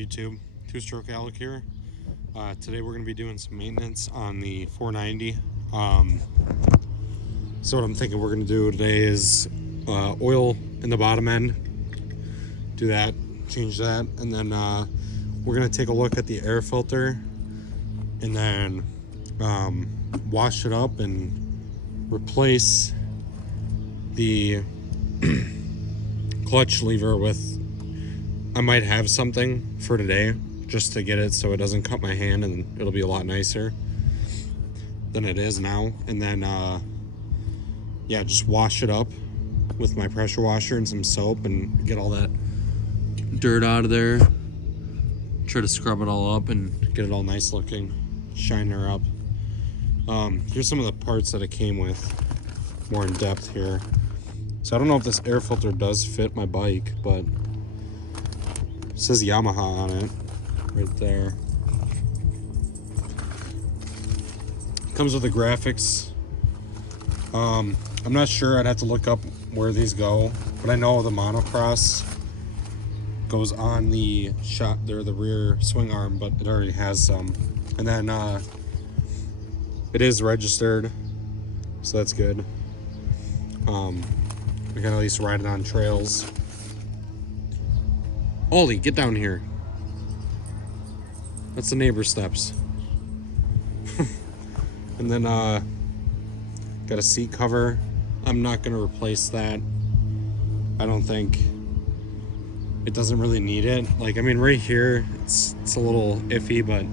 YouTube, two-stroke Alec here. Today we're going to be doing some maintenance on the 490. So what I'm thinking we're going to do today is oil in the bottom end, do that, change that, and then we're going to take a look at the air filter and then wash it up and replace the clutch lever with, I might have something for today just to get it so it doesn't cut my hand, and it'll be a lot nicer than it is now. And then yeah, just wash it up with my pressure washer and some soap and get all that dirt out of there. Try to scrub it all up and get it all nice looking, shine her up. Here's some of the parts that it came with, more in depth here. So I don't know if this air filter does fit my bike, but it says Yamaha on it right there. Comes with the graphics. I'm not sure, I'd have to look up where these go, but I know the monocross goes on the the rear swing arm, but it already has some. And then it is registered, so that's good. We can at least ride it on trails. Ollie, get down here. That's the neighbor steps. And then got a seat cover. I'm not gonna replace that. I don't think it doesn't really need it. Like, I mean, right here it's a little iffy, but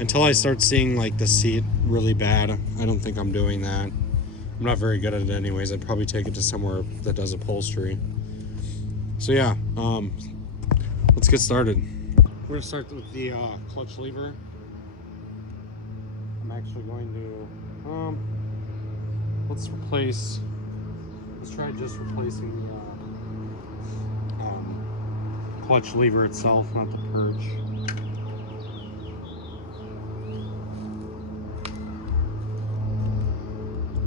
until I start seeing like the seat really bad, I don't think I'm doing that. I'm not very good at it anyways. I'd probably take it to somewhere that does upholstery. So yeah, let's get started. We're gonna start with the clutch lever. I'm actually going to let's try just replacing the clutch lever itself, not the perch.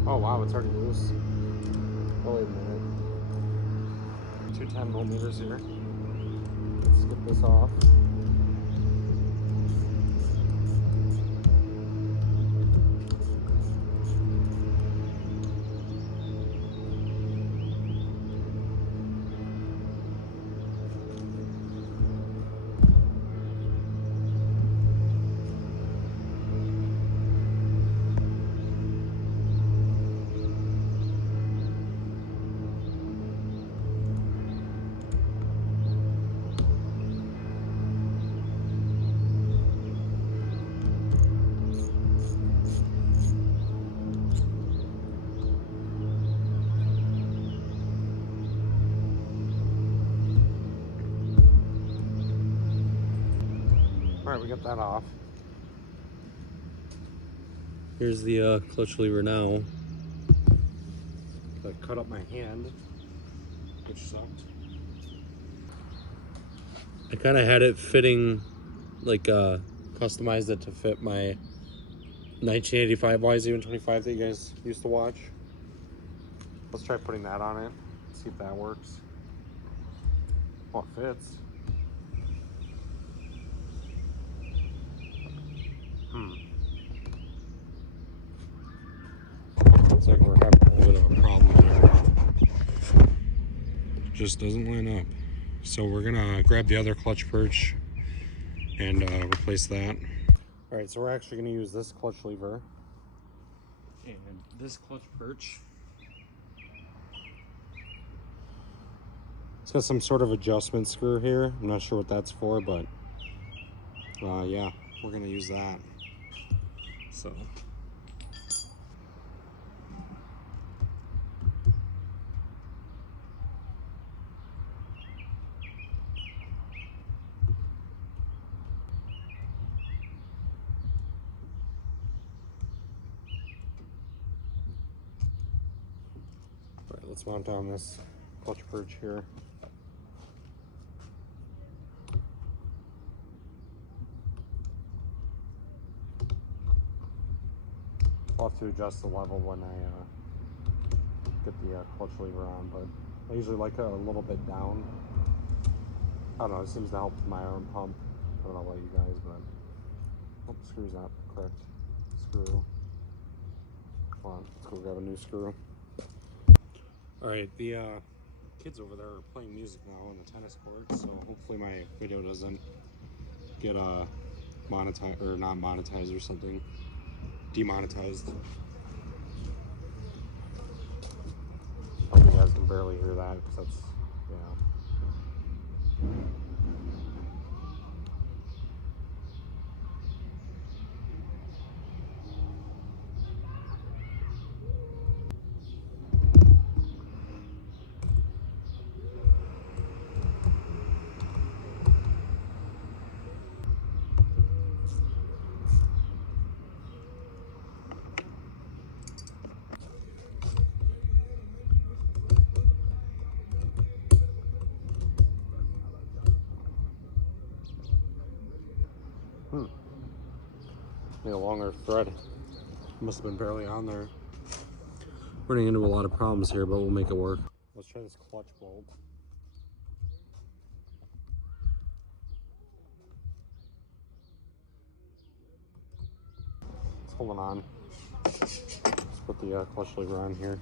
Oh wow, it's already loose. Oh wait a minute. 210 millimeters here. Let's get this off. All right, we got that off. Here's the clutch lever now. I cut up my hand, which sucked. I kind of had it fitting, like customized it to fit my 1985 Yz490 that you guys used to watch. Let's try putting that on it, see if that works. Oh, it fits. Looks like we're having a little bit of a problem here. It just doesn't line up. So we're gonna grab the other clutch perch and replace that. All right, so we're actually gonna use this clutch lever and this clutch perch. It's got some sort of adjustment screw here. I'm not sure what that's for, but yeah, we're gonna use that. So. All right, let's mount down this clutch perch here. I'll have to adjust the level when I get the clutch lever on, but I usually like it a little bit down. I don't know, it seems to help with my arm pump. don't know about you guys, but oh, the screw's not correct. Screw. Come on, let's go grab a new screw. All right, the kids over there are playing music now on the tennis court, so hopefully my video doesn't get monetized or not monetized or something, demonetized. I hope you guys can barely hear that because that's, yeah. Need a longer thread. Must have been barely on there. Running into a lot of problems here, but we'll make it work. Let's try this clutch bolt. It's holding on. Let's put the clutch lever on here.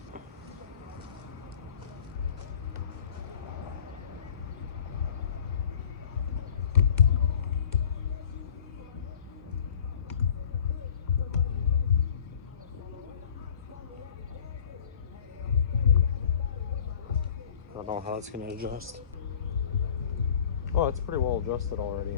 I don't know how that's going to adjust. Oh, it's pretty well adjusted already.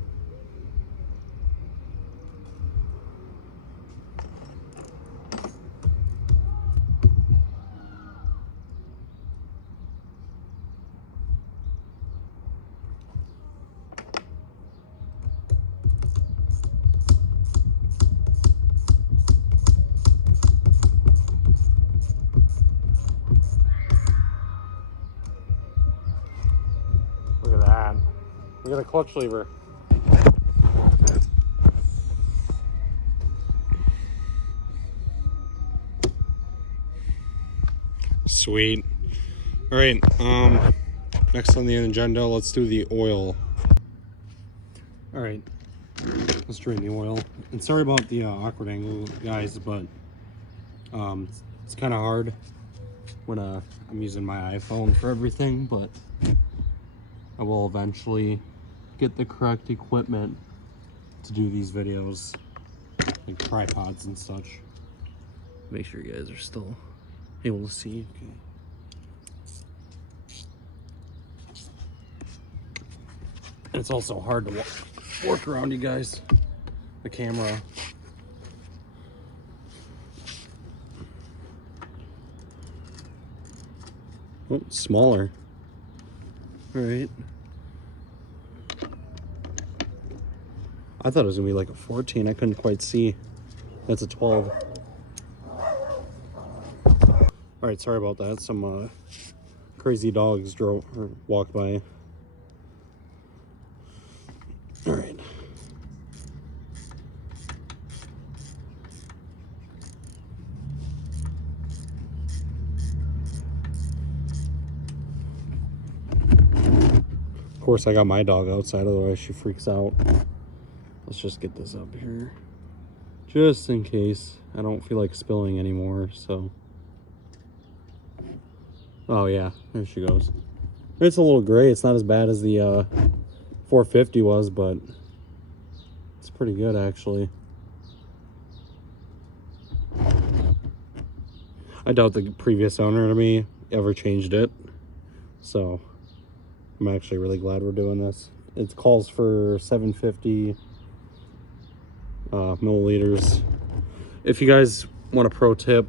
Look at that. We got a clutch lever. Sweet. All right, next on the agenda, let's do the oil. All right, let's drain the oil. And sorry about the awkward angle, guys, but it's kind of hard when I'm using my iPhone for everything, but I will eventually get the correct equipment to do these videos, like tripods and such. Make sure you guys are still able to see. Okay. And it's also hard to work around you guys, the camera. Oh, it's smaller. All right. I thought it was gonna be like a 14. I couldn't quite see. That's a 12. All right, sorry about that. Some crazy dogs walked by. All right. Of course, I got my dog outside, otherwise she freaks out. Let's just get this up here, just in case I don't feel like spilling anymore. So, oh yeah, there she goes. It's a little gray. It's not as bad as the 450 was, but it's pretty good actually. I doubt the previous owner to me ever changed it, so I'm actually really glad we're doing this. It calls for 750 milliliters. If you guys want a pro tip,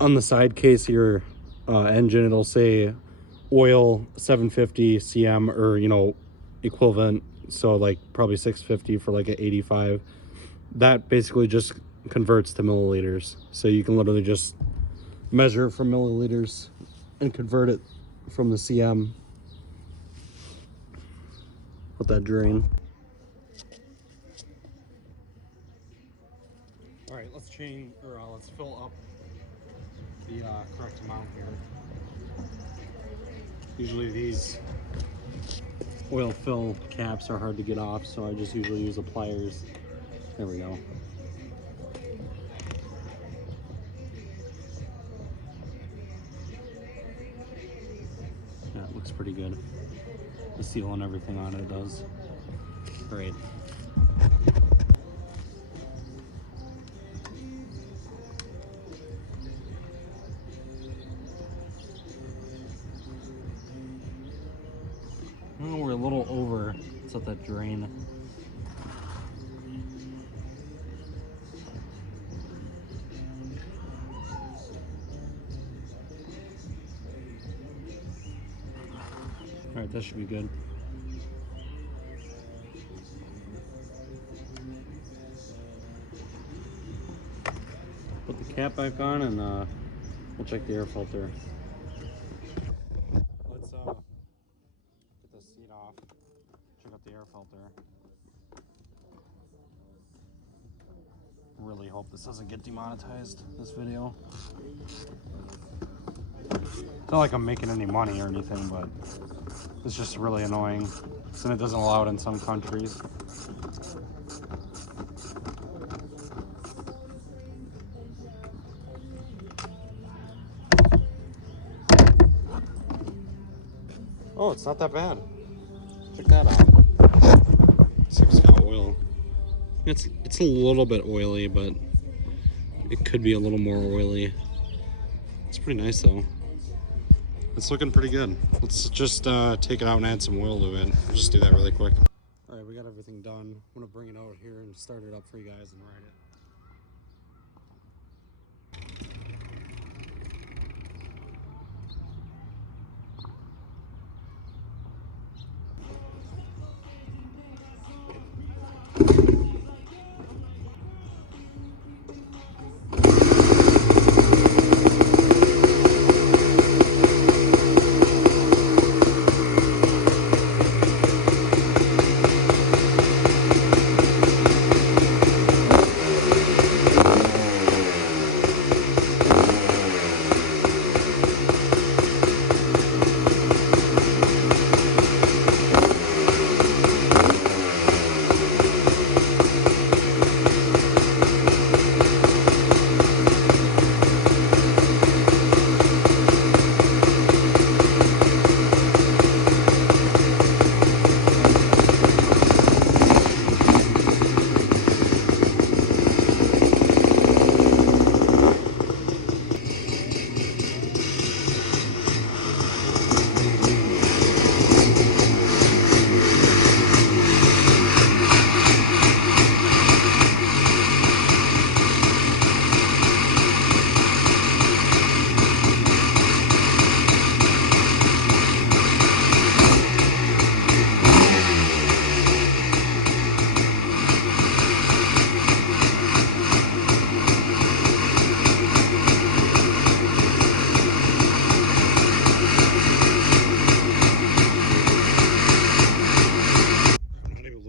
on the side case of your engine, it'll say oil 750 cm, or you know, equivalent, so like probably 650 for like an 85. That basically just converts to milliliters, so you can literally just measure it from milliliters and convert it from the cm with that drain. All right, let's let's fill up the correct amount here. Usually these oil fill caps are hard to get off, so I just usually use the pliers. There we go. Yeah, it looks pretty good. The seal and everything on it does. Great. Oh, we're a little over. It's at that drain. Alright, that should be good. Put the cap back on and we'll check the air filter. Let's get the seat off, check out the air filter. Really hope this doesn't get demonetized, this video. It's not like I'm making any money or anything, but it's just really annoying. And it doesn't allow it in some countries. Oh, it's not that bad. Check that out. See if it's got oil. It's a little bit oily, but it could be a little more oily. It's pretty nice though. It's looking pretty good. Let's just take it out and add some oil to it. We'll just do that really quick. All right, we got everything done. I'm gonna bring it out here and start it up for you guys and ride it.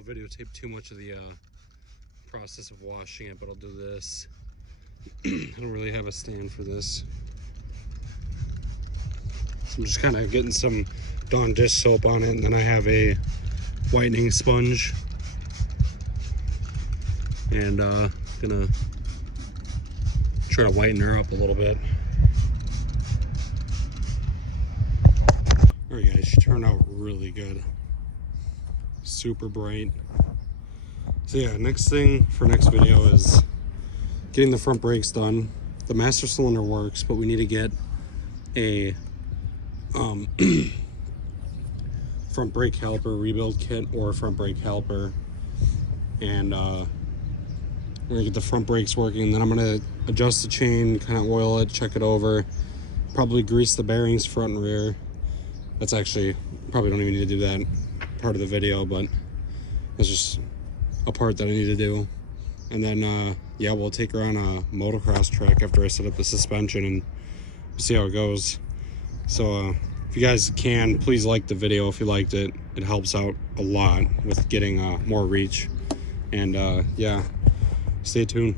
Videotape too much of the process of washing it, but I'll do this. I don't really have a stand for this, so I'm just kind of getting some Dawn dish soap on it, and then I have a whitening sponge, and gonna try to whiten her up a little bit. All right guys, she turned out really good. Super bright. So yeah, next thing for next video is getting the front brakes done. The master cylinder works, but we need to get a front brake caliper rebuild kit or a front brake caliper, and we're gonna get the front brakes working, and then I'm gonna adjust the chain, kind of oil it, check it over, probably grease the bearings front and rear. That's actually, probably don't even need to do that part of the video, but that's just a part that I need to do. And then yeah, we'll take her on a motocross track after I set up the suspension and see how it goes. So if you guys can, please like the video if you liked it. It helps out a lot with getting more reach. And yeah, stay tuned.